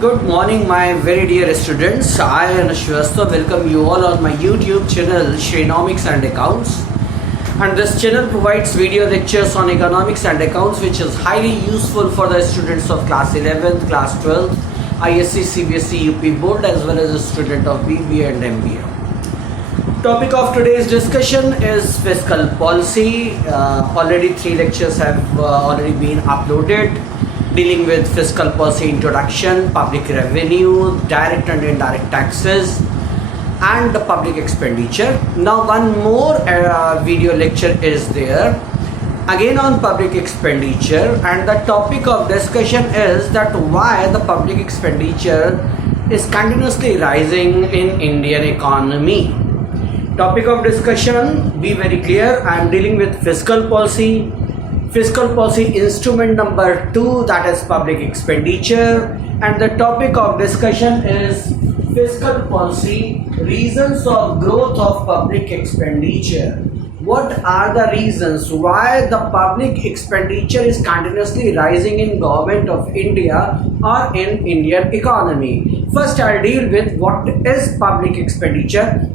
Good morning, my very dear students. I am Shwasta. Welcome you all on my YouTube channel, Shrenomics and Accounts. And this channel provides video lectures on economics and accounts, which is highly useful for the students of class 11th, class 12th, ISC, CBSE, UP board, as well as a student of BBA and MBA. Topic of today's discussion is fiscal policy. Already 3 lectures have already been uploaded, dealing with fiscal policy introduction, public revenue, direct and indirect taxes, and the public expenditure. Now one more video lecture is there, again on public expenditure, and the topic of discussion is that why the public expenditure is continuously rising in Indian economy. Topic of discussion, be very clear, I am dealing with fiscal policy instrument number 2, that is public expenditure, and the topic of discussion is fiscal policy, reasons of growth of public expenditure. What are the reasons why the public expenditure is continuously rising in government of India or in Indian economy? First I'll deal with what is public expenditure,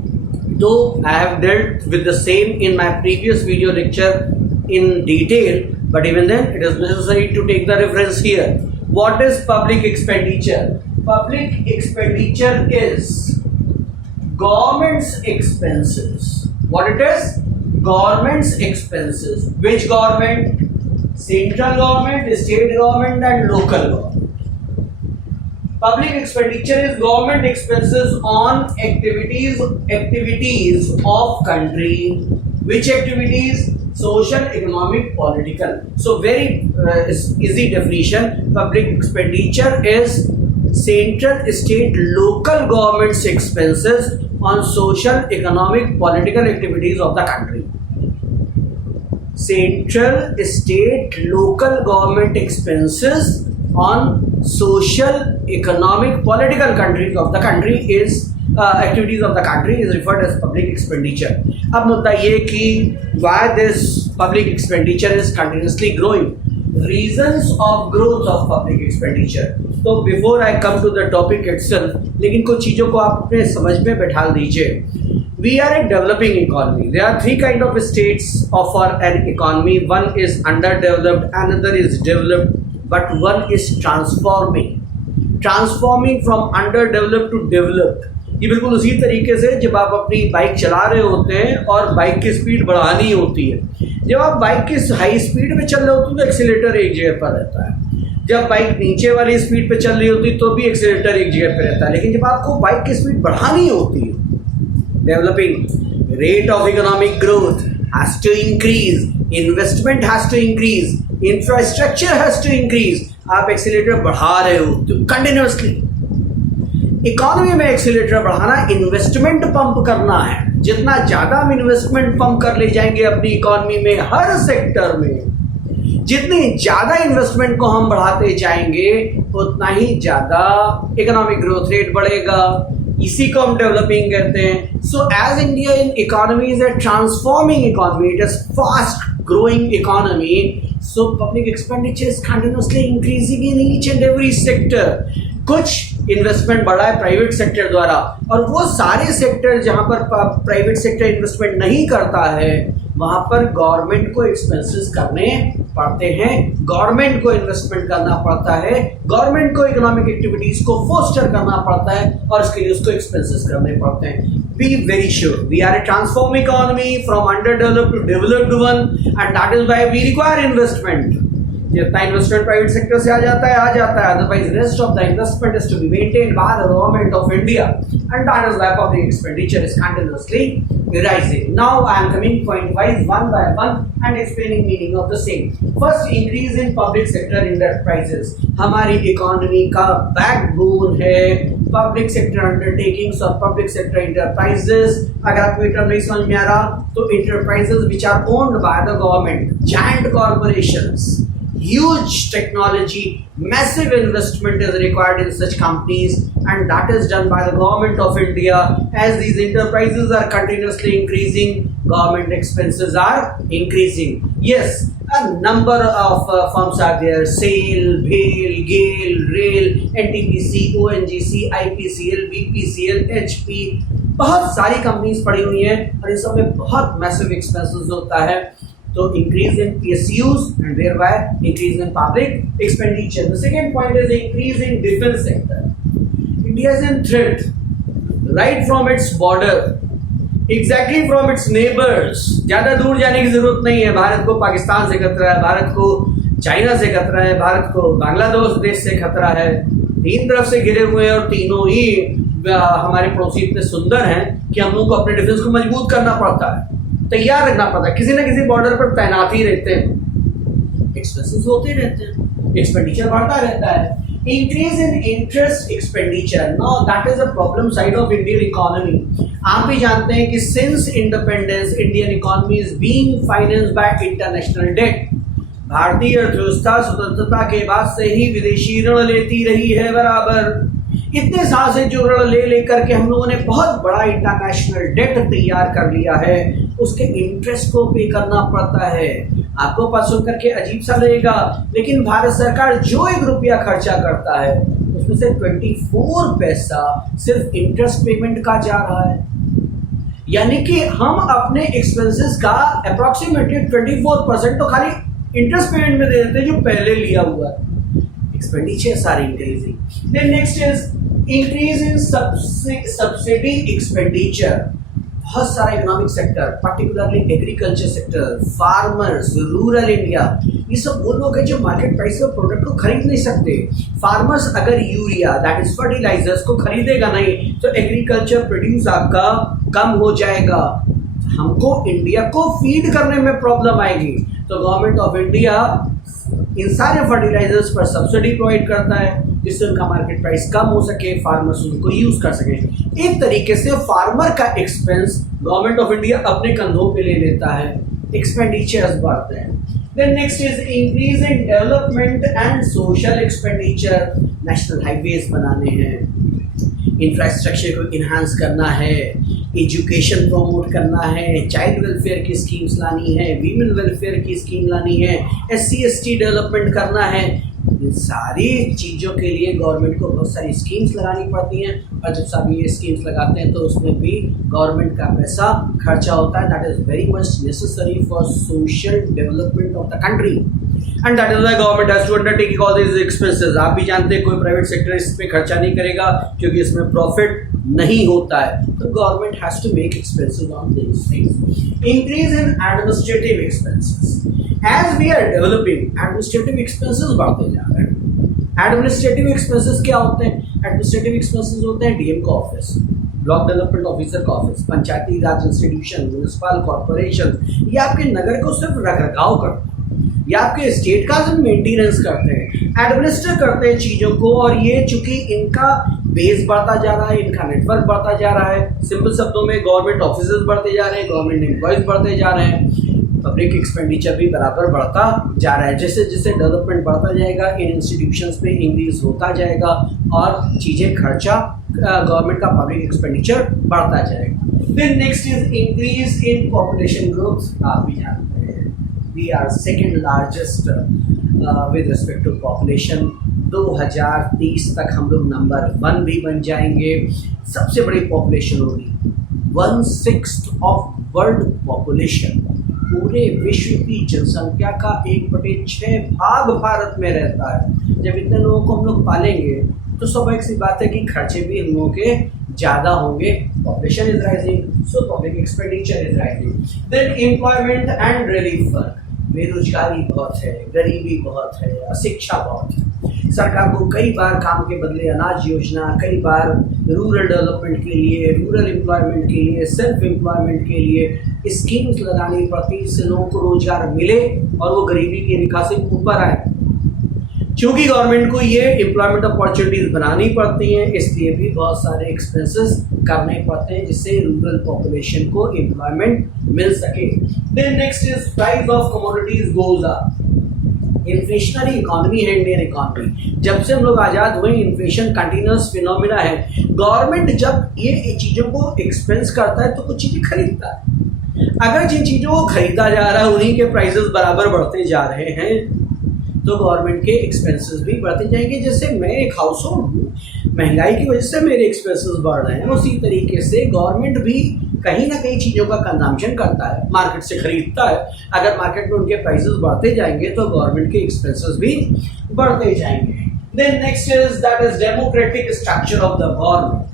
though I have dealt with the same in my previous video lecture in detail, but even then it is necessary to take the reference here. What is public expenditure? Public expenditure is government's expenses. What it is? Government's expenses. Which government? Central government, state government, and local government. Public expenditure is government expenses on activities of country. Which activities? Social, economic, political. So very easy definition. Public expenditure is central, state, local government's expenses on social, economic, political activities of the country. Central, state, local government expenses on social, economic, political countries of the country is activities of the country is referred as public expenditure. अब मुद्दा ये कि why this public expenditure is continuously growing, reasons of growth of public expenditure. So before I come to the topic itself, लेकिन कुछ चीज़ों को आप अपने समझ में बैठा दीजिए. We are a developing economy. There are 3 kind of states of an economy. One is underdeveloped, another is developed, but one is transforming from underdeveloped to developed. ये बिल्कुल उसी तरीके से जब आप अपनी बाइक चला रहे होते हैं और बाइक की स्पीड बढ़ानी होती है, जब आप बाइक की हाई स्पीड में चल रहे होते हैं तो एक्सीलेटर एक जगह पर रहता है, जब बाइक नीचे वाली स्पीड पे चल रही होती है तो भी एक्सीलेटर एक जगह पर रहता है, लेकिन जब आपको बाइक की स्पीड बढ़ानी होती है, developing rate of economic growth has to increase, investment has to increase, infrastructure has to increase, आप एक्सीलेटर बढ़ा रहे हो तो कंटिन्यूअसली. इकोनॉमी में एक्सीलेटर बढ़ाना, इन्वेस्टमेंट पंप करना है. जितना ज़्यादा हम इन्वेस्टमेंट पंप कर ले जाएंगे अपनी इकोनॉमी में हर सेक्टर में, जितनी ज़्यादा इन्वेस्टमेंट को हम बढ़ाते जाएंगे उतना ही ज़्यादा इकोनॉमिक ग्रोथ रेट बढ़ेगा. इसी को हम डेवलपिंग कहते हैं. So as India in economy is a transforming economy, it is fast growing economy. So public expenditure is continuously increasing in each and every sector. कुछ इन्वेस्टमेंट बढ़ा है प्राइवेट सेक्टर द्वारा, और वो सारे सेक्टर जहां पर प्राइवेट सेक्टर इन्वेस्टमेंट नहीं करता है वहां पर गवर्नमेंट को एक्सपेंसेस करने पड़ते हैं, गवर्नमेंट को इन्वेस्टमेंट करना पड़ता है, गवर्नमेंट को इकोनॉमिक एक्टिविटीज को फोस्टर करना पड़ता है और इसके लिए उसको एक्सपेंसेस करने पड़ते हैं. Be very sure we are a transform economy from under developed to developed one, and that is why we require investment. जितना इन्वेस्टमेंट प्राइवेट सेक्टर से आ जाता है, otherwise rest of the investment is to be maintained by the government of India, and that is why public expenditure is continuously rising. Now I am coming point wise one by one and explaining meaning of the same. First, increase in public sector enterprises. हमारी economy का backbone है public sector undertakings और public sector enterprises. अगर आपको term नहीं समझ में आ रहा तो enterprises which are owned by the government, giant corporations, huge technology, massive investment is required in such companies, and that is done by the government of India. As these enterprises are continuously increasing, government expenses are increasing. Yes, A number of firms are there: SAIL, BHEL, GAIL, RAIL, NTPC, ONGC, IPCL, BPCL, HP, बहुत सारी companies पड़ी हुई हैं और इन सब में बहुत massive expenses होता है. तो increase in PSUs and thereby increase in public expenditure. The second point is increase in defense sector. India is in threat right from its border, exactly from its neighbors. ज़्यादा दूर जाने की जरूरत नहीं है. भारत को पाकिस्तान से खतरा है, भारत को चाइना से खतरा है, भारत को बांग्लादेश से खतरा है. तीन तरफ से घिरे हुए हैं और तीनों ही हमारे पड़ोसी इतने सुंदर हैं कि हम लोगों को अपने डिफेंस को मजबूत करना पड़ता है, तैयार रखना पड़ता है. किसी न किसी बॉर्डर पर तैनात ही रहते हैं, एक्सपेंसेस होते रहते हैं, एक्सपेंडिचर बढ़ता रहता है. Increase in interest expenditure, now that is a problem side of Indian economy. आप भी जानते हैं कि since independence Indian economy is being financed by international debt. भारतीय अर्थव्यवस्था स्वतंत्रता के बाद से ही विदेशी ऋण लेती रही है बराबर. इतने साल से जो ऋण ले लेकर के हम लोगों ने बहुत बड़ा इंटरनेशनल डेट तैयार कर लिया है, उसके इंटरेस्ट को पे करना पड़ता है. आपको पास सुन करके अजीब सा लगेगा, लेकिन भारत सरकार जो 1 रुपया खर्चा करता है उसमें से 24 पैसा सिर्फ इंटरेस्ट पेमेंट का जा रहा है. यानी कि हम अपने एक्सपेंसेस का अप्रोक्सीमेटली 24% तो खाली इंटरेस्ट पेमेंट में दे देते हैं जो पहले लिया हुआ है. Expenditures are increasing. Then next is increase in subsidy expenditure. बहुत सारा economic sector, particularly agriculture sector, farmers, rural India, ये सब वो लोग हैं जो मार्केट प्राइस पे प्रोडक्ट को खरीद नहीं सकते. फार्मर्स अगर यूरिया दैट इज फर्टिलाइजर्स को खरीदेगा नहीं तो एग्रीकल्चर प्रोड्यूस आपका कम हो जाएगा. हमको इंडिया को फीड करने में प्रॉब्लम आएगी. तो गवर्नमेंट ऑफ इंडिया इन सारे फर्टिलाइजर्स पर सब्सिडी प्रोवाइड करता है जिससे उनका मार्केट प्राइस कम हो सके, फार्मर्स उनको यूज कर सके. एक तरीके से फार्मर का एक्सपेंस गवर्नमेंट ऑफ इंडिया अपने कंधों पे ले लेता है, एक्सपेंडिचर्स बढ़ते हैं. Then next is increase in development and social expenditure. National highways बनाने हैं, इंफ्रास्ट्रक्चर को इन्हांस करना है, एजुकेशन प्रमोट करना है, चाइल्ड वेलफेयर की स्कीम्स लानी है, वीमेन वेलफेयर की स्कीम लानी है, SC ST डेवलपमेंट करना है. इन सारी चीज़ों के लिए गवर्नमेंट को बहुत सारी स्कीम्स लगानी पड़ती हैं और जब सभी ये स्कीम्स लगाते हैं तो उसमें भी गवर्नमेंट का पैसा खर्चा होता है. That is very much necessary for social development of the country and that is why government has to undertake all these expenses. आप भी जानते हैं कोई प्राइवेट सेक्टर इस पे खर्चा नहीं करेगा क्योंकि इसमें प्रॉफिट नहीं होता है. तो government has to make expenses on these things. Increase in administrative expenses. As we are developing administrative expenses बढ़ते जा रहे हैं. एडमिनिस्ट्रेटिव एक्सपेंसेस क्या होते हैं? एडमिनिस्ट्रेटिव एक्सपेंसेस होते हैं डीएम का ऑफिस, ब्लॉक डेवलपमेंट ऑफिसर का ऑफिस, पंचायती राज इंस्टीट्यूशन, म्यूनिसिपल कॉर्पोरेशन, ये आपके नगर को सिर्फ रख रखाव करते हैं, ये आपके स्टेट का सिर्फ मेंटेनेंस करते हैं, एडमिनिस्टर करते हैं चीज़ों को. और ये चूंकि इनका बेस बढ़ता जा रहा है, इनका नेटवर्क बढ़ता जा रहा है, सिंपल शब्दों में गवर्नमेंट ऑफिसर्स बढ़ते जा रहे हैं, गवर्नमेंट एम्प्लॉयज बढ़ते जा रहे हैं, पब्लिक एक्सपेंडिचर भी बराबर बढ़ता जा रहा है. जैसे जैसे डेवलपमेंट बढ़ता जाएगा इन इंस्टीट्यूशंस पे इंक्रीज होता जाएगा और चीज़ें खर्चा गवर्नमेंट का पब्लिक एक्सपेंडिचर बढ़ता जाएगा. Then next is increase in population growth. आप भी जानते हैं we are second largest with respect to population. 2030 तक हम लोग नंबर 1 भी बन जाएंगे. सबसे बड़ी पॉपुलेशन होगी, 1/6 ऑफ वर्ल्ड पॉपुलेशन. पूरे विश्व की जनसंख्या का 1/6 भाग भारत में रहता है. जब इतने लोगों को हम लोग पालेंगे तो स्वाभाविक सी बात है कि खर्चे भी हम लोगों के ज़्यादा होंगे. Population is rising so public expenditure is rising. Then employment and relief work. बेरोजगारी बहुत है, गरीबी बहुत है, अशिक्षा बहुत है. सरकार को कई बार काम के बदले अनाज योजना, कई बार रूरल डेवलपमेंट के लिए, रूरल एम्प्लॉयमेंट के लिए, सेल्फ एम्प्लॉयमेंट के लिए स्कीम्स लगानी पड़ती जिससे लोगों को रोजगार मिले और वो गरीबी की रेखा से ऊपर आए. चूंकि गवर्नमेंट को ये एम्प्लॉयमेंट अपॉर्चुनिटीज बनानी पड़ती हैं इसलिए भी बहुत सारे एक्सपेंसेस करने पड़ते हैं जिससे रूरल पॉपुलेशन को एम्प्लॉयमेंट मिल सके. Then next is price of commodities goes up. Inflationary economy है इंडियन इकोनॉमी. जब से हम लोग आज़ाद हुए इन्फ्लेशन कंटिन्यूस फिनोमिना है. गवर्नमेंट जब ये चीज़ों को एक्सपेंस करता है तो कुछ चीज़ें खरीदता है. अगर जिन चीज़ों को खरीदा जा रहा है उन्हीं के प्राइसेस बराबर बढ़ते जा रहे हैं तो गवर्नमेंट के एक्सपेंसेस भी बढ़ते जाएंगे। जैसे मैं एक हाउस होल्ड हूँ, महंगाई की वजह से मेरे एक्सपेंसेस बढ़ रहे हैं, उसी तरीके से गवर्नमेंट भी कहीं ना कहीं चीज़ों का कंजम्पशन करता है, मार्केट से खरीदता है। अगर मार्केट में उनके प्राइसेस बढ़ते जाएंगे तो गवर्नमेंट के एक्सपेंसेस भी बढ़ते जाएंगे। Then next is that is democratic structure of the government.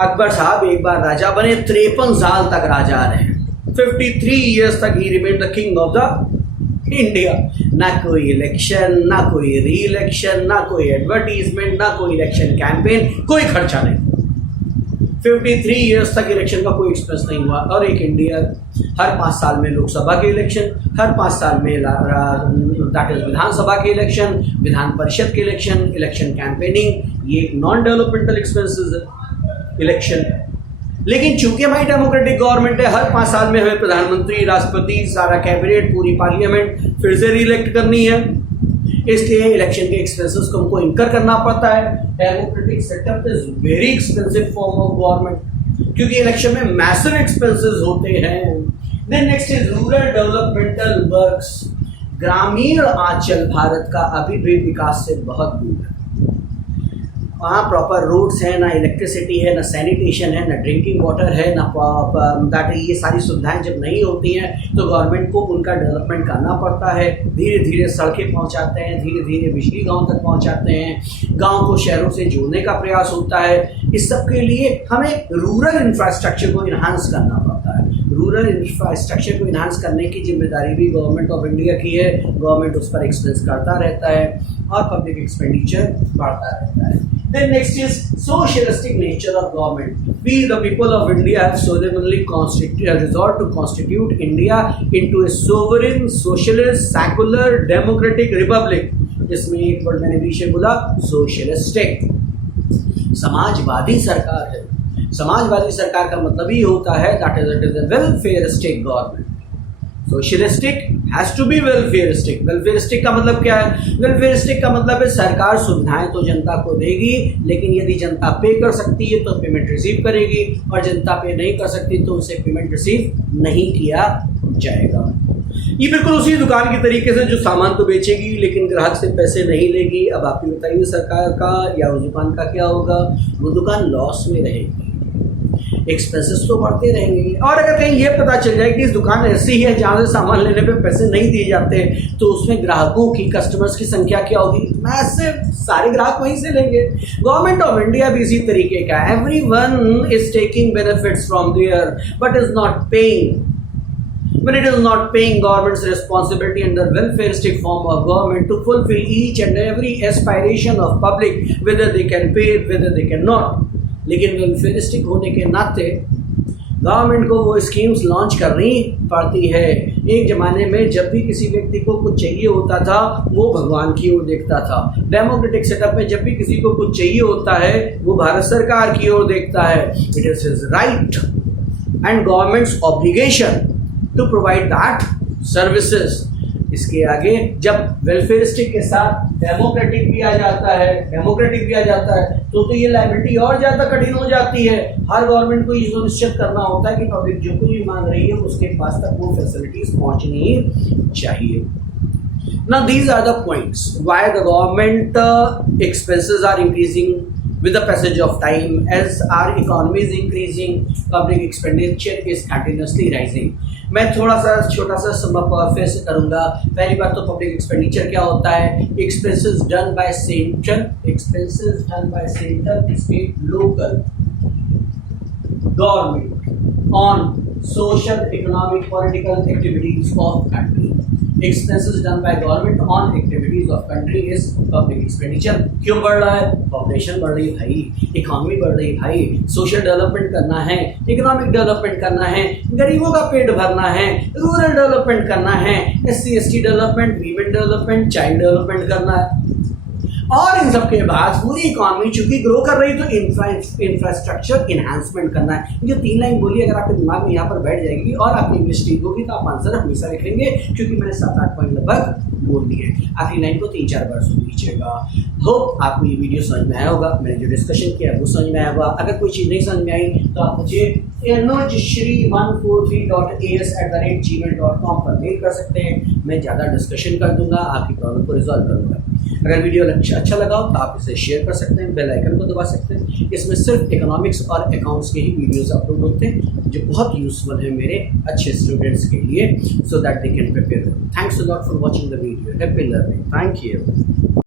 Akbar साहब एक बार राजा बने, 53 साल तक राजा रहे, 53 ईयर्स तक he remain the king of the India. ना कोई इलेक्शन, ना कोई री इलेक्शन, ना कोई एडवर्टीजमेंट, ना कोई इलेक्शन कैंपेन, कोई खर्चा नहीं। 53 ईयर्स तक इलेक्शन का कोई एक्सपेंस नहीं हुआ। और एक इंडिया हर 5 साल में लोकसभा के इलेक्शन, हर 5 साल में दैट इज विधानसभा के इलेक्शन, विधान परिषद के इलेक्शन, इलेक्शन कैंपेनिंग, ये एक नॉन डेवलपमेंटल एक्सपेंसेस है इलेक्शन। लेकिन चूंकि हमारी डेमोक्रेटिक गवर्नमेंट है, हर 5 साल में हमें प्रधानमंत्री, राष्ट्रपति, सारा कैबिनेट, पूरी पार्लियामेंट फिर से रीइलेक्ट करनी है, इसलिए इलेक्शन के एक्सपेंसेस को हमको इंकर करना पड़ता है। Democratic setup is very expensive form of government, क्योंकि इलेक्शन में मैसिव एक्सपेंसेस होते हैं। Then next is rural developmental works. ग्रामीण आंचल भारत का अभी भी विकास से बहुत दूर है। वहाँ प्रॉपर रोड्स हैं, ना इलेक्ट्रिसिटी है, ना सैनिटेशन है, ना ड्रिंकिंग वाटर है, ना दैट ये सारी सुविधाएं जब नहीं होती हैं तो गवर्नमेंट को उनका डेवलपमेंट करना पड़ता है। धीरे धीरे सड़कें पहुँचाते हैं, धीरे धीरे बिजली गांव तक पहुँचाते हैं, गांव को शहरों से जोड़ने का प्रयास होता है। इस सब के लिए हमें रूरल इंफ्रास्ट्रक्चर को इन्हांस करना पड़ता है। रूरल इंफ्रास्ट्रक्चर को इन्हांस करने की जिम्मेदारी भी गवर्नमेंट ऑफ इंडिया की है। गवर्नमेंट उस पर एक्सपेंस करता रहता है और पब्लिक एक्सपेंडिचर बढ़ता रहता है। Then next is socialistic nature of government. We, the people of India, have solemnly resolved to constitute India into a sovereign, socialist, secular, democratic republic. जिसमें एक वर्ड मैंने पीछे बोला सोशलिस्टिक, समाजवादी सरकार है। समाजवादी सरकार का मतलब ही होता है that is a welfaristic government. Socialistic has to be welfaristic. Welfaristic का मतलब क्या है? वेलफेयरिस्टिक का मतलब है सरकार सुविधाएं तो जनता को देगी, लेकिन यदि जनता पे कर सकती है तो पेमेंट रिसीव करेगी, और जनता पे नहीं कर सकती तो उसे पेमेंट रिसीव नहीं किया जाएगा। ये बिल्कुल उसी दुकान की तरीके से जो सामान तो बेचेगी लेकिन ग्राहक से पैसे नहीं लेगी। अब आप ही बताइए सरकार का या उस दुकान का क्या होगा? वो दुकान लॉस में रहेगी, एक्सपेंसेस तो बढ़ते रहेंगे। और अगर कहीं ये पता चल जाए कि इस दुकान ऐसी है जहाँ से सामान लेने पे पैसे नहीं दिए जाते, तो उसमें ग्राहकों की, कस्टमर्स की संख्या क्या होगी? मैसे सारे ग्राहक वहीं से लेंगे। गवर्नमेंट ऑफ इंडिया भी इसी तरीके का, everyone is taking benefits from there but is not paying. When it is not paying, government's responsibility under welfareistic form of government to fulfill each and every aspiration of public, whether they can pay, whether they cannot. लेकिन वेलफेयरिस्टिक होने के नाते government को वो schemes launch करनी पड़ती है। एक ज़माने में जब भी किसी व्यक्ति को कुछ चाहिए होता था वो भगवान की ओर देखता था। डेमोक्रेटिक सेटअप में जब भी किसी को कुछ चाहिए होता है वो भारत सरकार की ओर देखता है। It is his right and government's obligation to provide that services. इसके आगे जब वेलफेयरिस्टिक के साथ डेमोक्रेटिक भी आ जाता है तो ये लायबिलिटी और ज़्यादा कठिन हो जाती है। हर गवर्नमेंट को ये सुनिश्चित करना होता है कि पब्लिक जो कुछ भी मांग रही है उसके पास तक वो फैसिलिटीज पहुंचनी चाहिए। Now these are the points why the government expenses are increasing with the passage of time. As our economy is increasing, public expenditure is continuously rising. मैं थोड़ा सा छोटा सा समअप फिर से करूँगा। पहली बात तो पब्लिक एक्सपेंडिचर क्या होता है? Expenses done by central, state, local government on social, economic, political activities of country. Expenses done by government on activities of country is public expenditure. क्यों बढ़ रहा है? पॉपुलेशन बढ़ रही भाई, इकोनॉमी बढ़ रही भाई, सोशल डेवलपमेंट करना है, इकोनॉमिक डेवलपमेंट करना है, गरीबों का पेट भरना है, रूरल डेवलपमेंट करना है, SC ST development, women development, child development करना है। और इन सब के बाद पूरी इकोनॉमी चूंकि ग्रो कर रही तो इंफ्रास्ट्रक्चर इन्हांसमेंट करना है। जो 3 लाइन बोली अगर आपके दिमाग में यहाँ पर बैठ जाएगी और आपने इंग्लिश को भी तो आप आंसर हमेशा लिखेंगे, क्योंकि मैंने 7-8 पॉइंट लगभग बोल दिए। आखिरी लाइन को 3-4 बार सुन लीजिएगा। होप आपको ये वीडियो समझ में आया होगा, मैंने जो डिस्कशन किया वो समझ में आया होगा। अगर कोई चीज़ नहीं समझ में आई तो आप मुझे anojshri143.as@gmail.com पर मेल कर सकते हैं। मैं ज़्यादा डिस्कशन कर दूंगा, आपकी प्रॉब्लम को रिजॉल्व करूँगा। अगर वीडियो अच्छा लगा हो तो आप इसे शेयर कर सकते हैं, बेल आइकन को दबा सकते हैं। इसमें सिर्फ इकोनॉमिक्स और अकाउंट्स के ही वीडियोस अपलोड होते हैं जो बहुत यूजफुल है मेरे अच्छे स्टूडेंट्स के लिए, so that they can prepare. Thanks a lot for watching the video. Happy learning. Thank you.